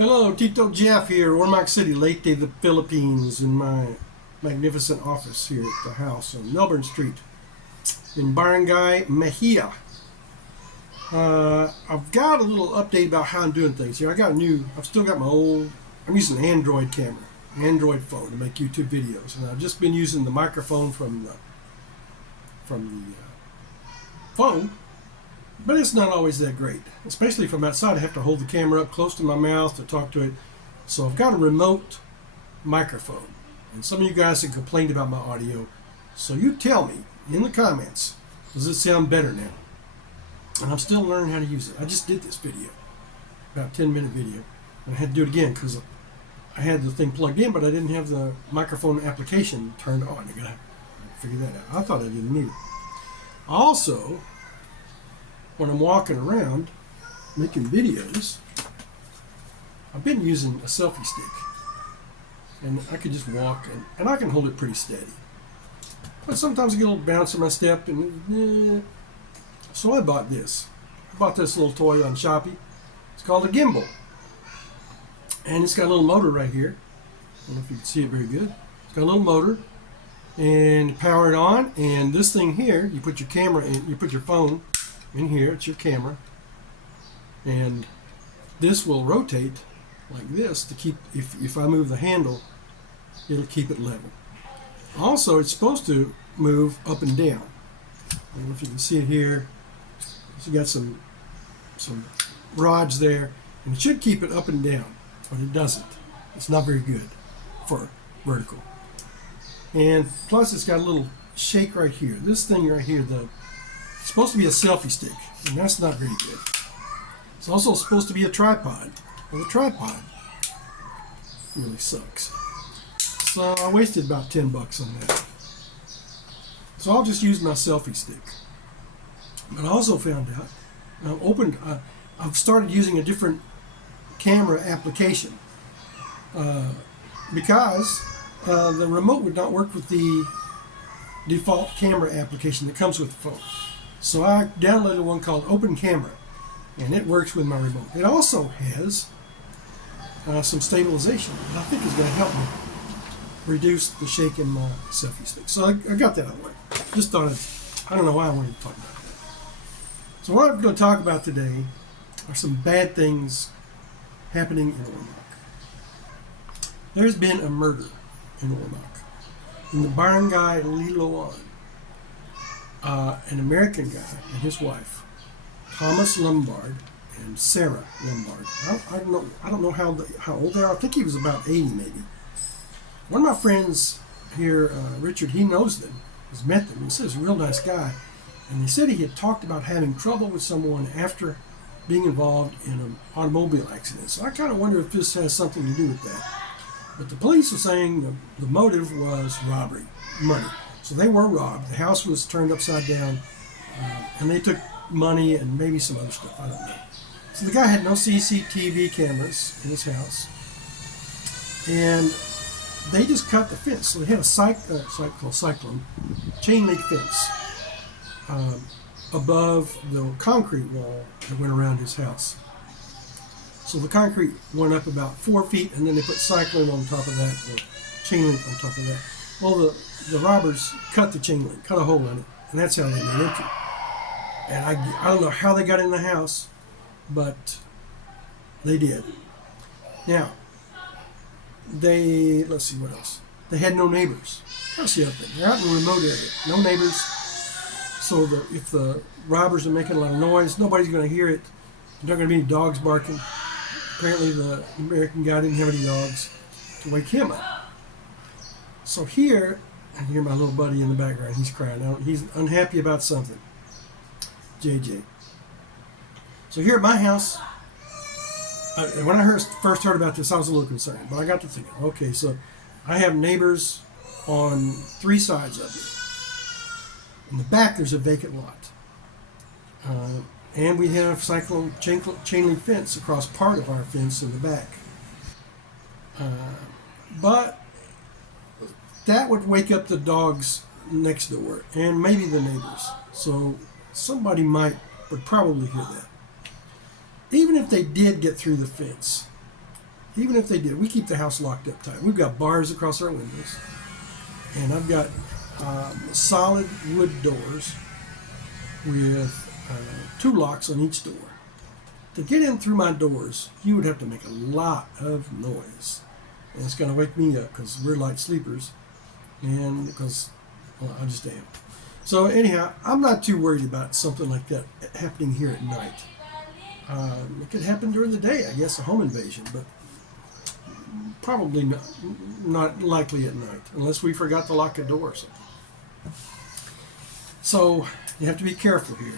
Hello, Tito Jeff here, Ormoc City, Leyte, the Philippines, in my magnificent office here at the house on Melbourne Street in Barangay Mejia. I've got a little update about how I'm doing things here. I've still got my old, I'm using an Android camera, Android phone to make YouTube videos, and I've just been using the microphone from the phone. But it's not always that great, especially from outside. I have to hold the camera up close to my mouth to talk to it. So I've got a remote microphone. And some of you guys have complained about my audio. So you tell me in the comments, does it sound better now? And I'm still learning how to use it. I just did this video, about 10-minute video. And I had to do it again because I had the thing plugged in, but I didn't have the microphone application turned on. I gotta figure that out. I thought I didn't need it. Also, when I'm walking around making videos, I've been using a selfie stick, and I could just walk and I can hold it pretty steady, but sometimes I get a little bounce in my step, and so I bought this little toy on Shopee. It's called a gimbal, and it's got a little motor right here. I don't know if you can see it very good. It's got a little motor, and you power it on, and this thing here, you put your camera in, you put your phone in here, it's your camera, and this will rotate like this to keep, if I move the handle, it'll keep it level. Also, it's supposed to move up and down. I don't know if you can see it here. So you got some rods there, and it should keep it up and down, but it doesn't. It's not very good for vertical. And plus, it's got a little shake right here. This thing right here, it's supposed to be a selfie stick, and that's not very good. It's also supposed to be a tripod, and the tripod really sucks. So I wasted about $10 on that. So I'll just use my selfie stick. But I also found out, I've started using a different camera application because the remote would not work with the default camera application that comes with the phone. So I downloaded one called Open Camera, and it works with my remote. It also has some stabilization that I think is going to help me reduce the shake in my selfie stick. So I got that out of the way. Just thought I don't know why I wanted to talk about that. So what I'm going to talk about today are some bad things happening in Ormoc. There's been a murder in Ormoc, in the Barangay Liloan. An American guy and his wife, Thomas Lombard and Sarah Lombard. I don't know how old they are. I think he was about 80 maybe. One of my friends here, Richard, he knows them, has met them. He says he's a real nice guy, and he said he had talked about having trouble with someone after being involved in an automobile accident. So I kind of wonder if this has something to do with that. But the police are saying the motive was robbery, money. So they were robbed. The house was turned upside down, and they took money and maybe some other stuff. I don't know. So the guy had no CCTV cameras in his house, and they just cut the fence. So they had a cyclone chain link fence above the concrete wall that went around his house. So the concrete went up about 4 feet, and then they put cyclone on top of that, or chain link on top of that. Well, the robbers cut the chain link, cut a hole in it, and that's how they made entry. And I don't know how they got in the house, but they did. Now, let's see what else. They had no neighbors. That's the other thing. They're out in a remote area, no neighbors. So if the robbers are making a lot of noise, nobody's going to hear it. There's not going to be any dogs barking. Apparently the American guy didn't have any dogs to wake him up. So here, I hear my little buddy in the background. He's crying out. He's unhappy about something. JJ. So here at my house, when I first heard about this, I was a little concerned. But I got to thinking, okay, so I have neighbors on 3 sides of me. In the back, there's a vacant lot. And we have cyclone chain link fence across part of our fence in the back. But that would wake up the dogs next door and maybe the neighbors. So somebody would probably hear that. Even if they did get through the fence, even if they did, we keep the house locked up tight. We've got bars across our windows, and I've got solid wood doors with 2 locks on each door. To get in through my doors, you would have to make a lot of noise. And it's going to wake me up because we're light sleepers, and because, well, I just am. So anyhow, I'm not too worried about something like that happening here at night. It could happen during the day, I guess, a home invasion, but probably not likely at night, unless we forgot to lock a door or something. So you have to be careful here.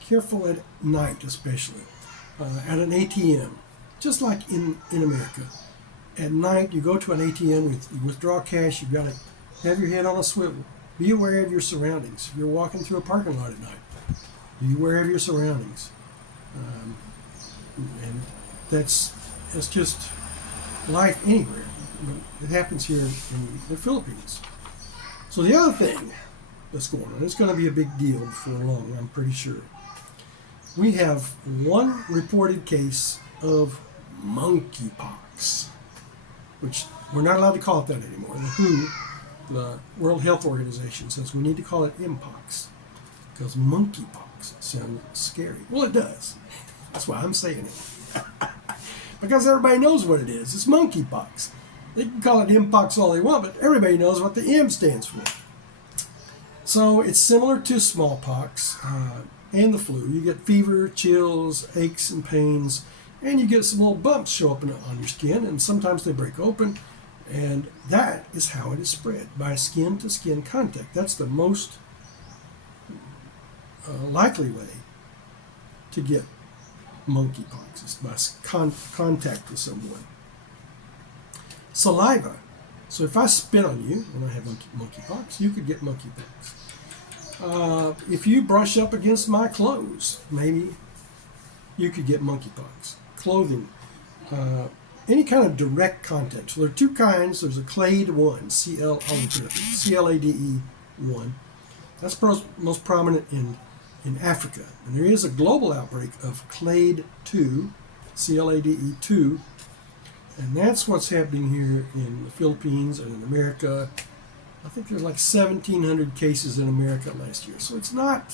Careful at night, especially. At an ATM, just like in America. At night, you go to an ATM, you withdraw cash, you've got to have your head on a swivel. Be aware of your surroundings. If you're walking through a parking lot at night, be aware of your surroundings. And that's just life anywhere. It happens here in the Philippines. So the other thing that's going on, it's going to be a big deal before long, I'm pretty sure. We have one reported case of monkeypox, which we're not allowed to call it that anymore. The WHO, the World Health Organization, says we need to call it mpox because monkeypox sounds scary. Well, it does. That's why I'm saying it. Because everybody knows what it is. It's monkeypox. They can call it mpox all they want, but everybody knows what the M stands for. So it's similar to smallpox and the flu. You get fever, chills, aches and pains, and you get some little bumps show up on your skin, and sometimes they break open, and that is how it is spread, by skin-to-skin contact. That's the most likely way to get monkeypox, is by contact with someone. Saliva. So if I spit on you when I have monkeypox, you could get monkeypox. If you brush up against my clothes, maybe you could get monkeypox. Clothing, any kind of direct contact. So there are 2 kinds. There's a clade 1, C-L-A-D-E 1. That's most prominent in Africa. And there is a global outbreak of clade 2, C-L-A-D-E 2. And that's what's happening here in the Philippines and in America. I think there's like 1,700 cases in America last year. So it's not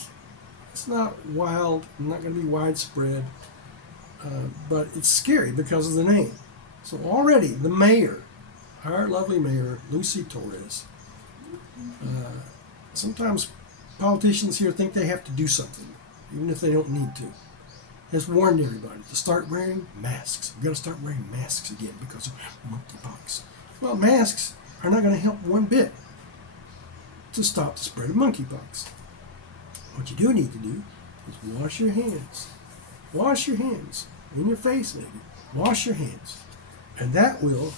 wild, not going to be widespread, but it's scary because of the name. So already the mayor, our lovely mayor, Lucy Torres, sometimes politicians here think they have to do something, even if they don't need to, has warned everybody to start wearing masks. We've got to start wearing masks again because of monkeypox. Well, masks are not going to help one bit to stop the spread of monkeypox. What you do need to do is wash your hands. Wash your hands. In your face, maybe. Wash your hands. And that will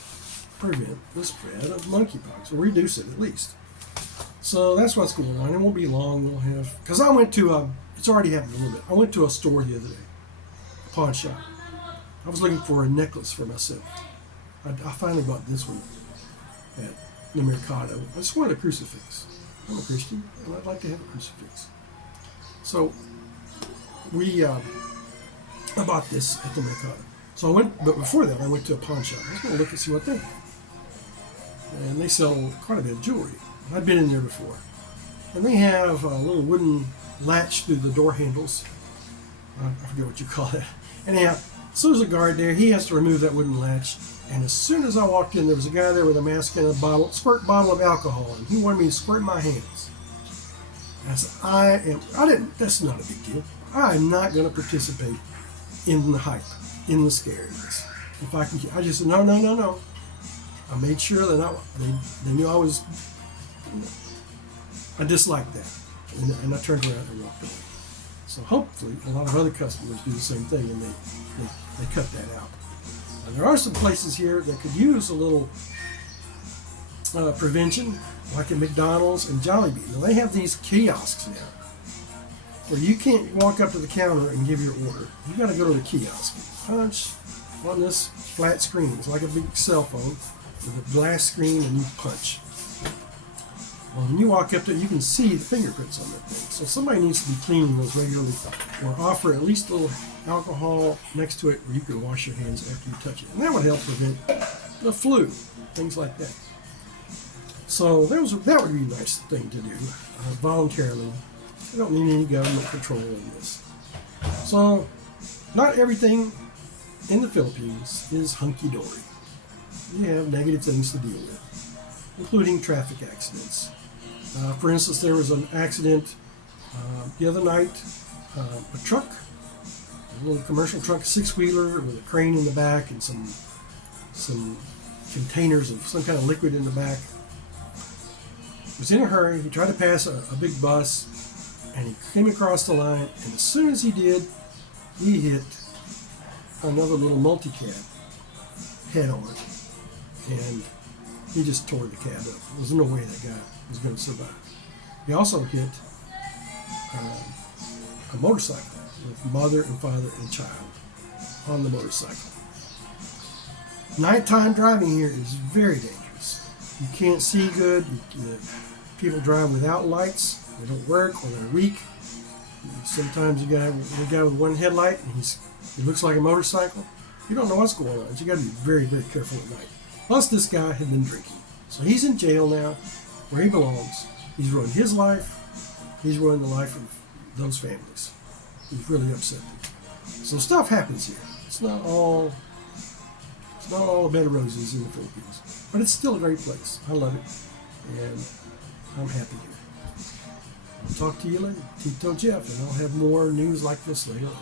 prevent the spread of monkeypox, or reduce it at least. So that's what's going on. It won't be long. We'll have, because I went to it's already happened a little bit. I went to a store the other day, a pawn shop. I was looking for a necklace for myself. I finally bought this one at the Mercado. I just wanted a crucifix. I'm a Christian, and I'd like to have a crucifix. So I bought this at the Mercado. So I went, but before that, I went to a pawn shop. I was going to look and see what they had. And they sell quite a bit of jewelry. I've been in there before. And they have a little wooden latch through the door handles. I forget what you call it. Anyhow, so there's a guard there. He has to remove that wooden latch. And as soon as I walked in, there was a guy there with a mask and a squirt bottle of alcohol. And he wanted me to squirt my hands. And I said, that's not a big deal. I'm not going to participate in the hype, in the scariness. If I can, I just said, no. I made sure that they knew I disliked that. And I turned around and walked away. So hopefully a lot of other customers do the same thing, and they cut that out. Now, there are some places here that could use a little prevention, like at McDonald's and Jollibee. Now they have these kiosks now where you can't walk up to the counter and give your order. You got to go to the kiosk and punch on this flat screen. It's like a big cell phone with a glass screen, and you punch. Well, when you walk up there, you can see the fingerprints on that thing. So somebody needs to be cleaning those regularly, or offer at least a little alcohol next to it where you can wash your hands after you touch it. And that would help prevent the flu, things like that. So that would be a nice thing to do voluntarily. You don't need any government control in this. So not everything in the Philippines is hunky-dory. You have negative things to deal with, including traffic accidents. For instance, there was an accident the other night. A truck, a little commercial truck, a six-wheeler with a crane in the back and some containers of some kind of liquid in the back. He was in a hurry. He tried to pass a big bus, and he came across the line. And as soon as he did, he hit another little multi-cab head on, and he just tore the cab up. There's no way that guy was going to survive. He also hit a motorcycle with mother and father and child on the motorcycle. Nighttime driving here is very dangerous. You can't see good. People drive without lights. They don't work, or they're weak. Sometimes you got a guy with one headlight, and he looks like a motorcycle. You don't know what's going on. So you got to be very, very careful at night. Plus, this guy had been drinking, so he's in jail now, where he belongs. He's ruined his life. He's ruined the life of those families. He's really upset. So stuff happens here. It's not all a bed of roses in the Philippines, but it's still a great place. I love it, and I'm happy here. I'll talk to you later. Tito Jeff, and I'll have more news like this later on.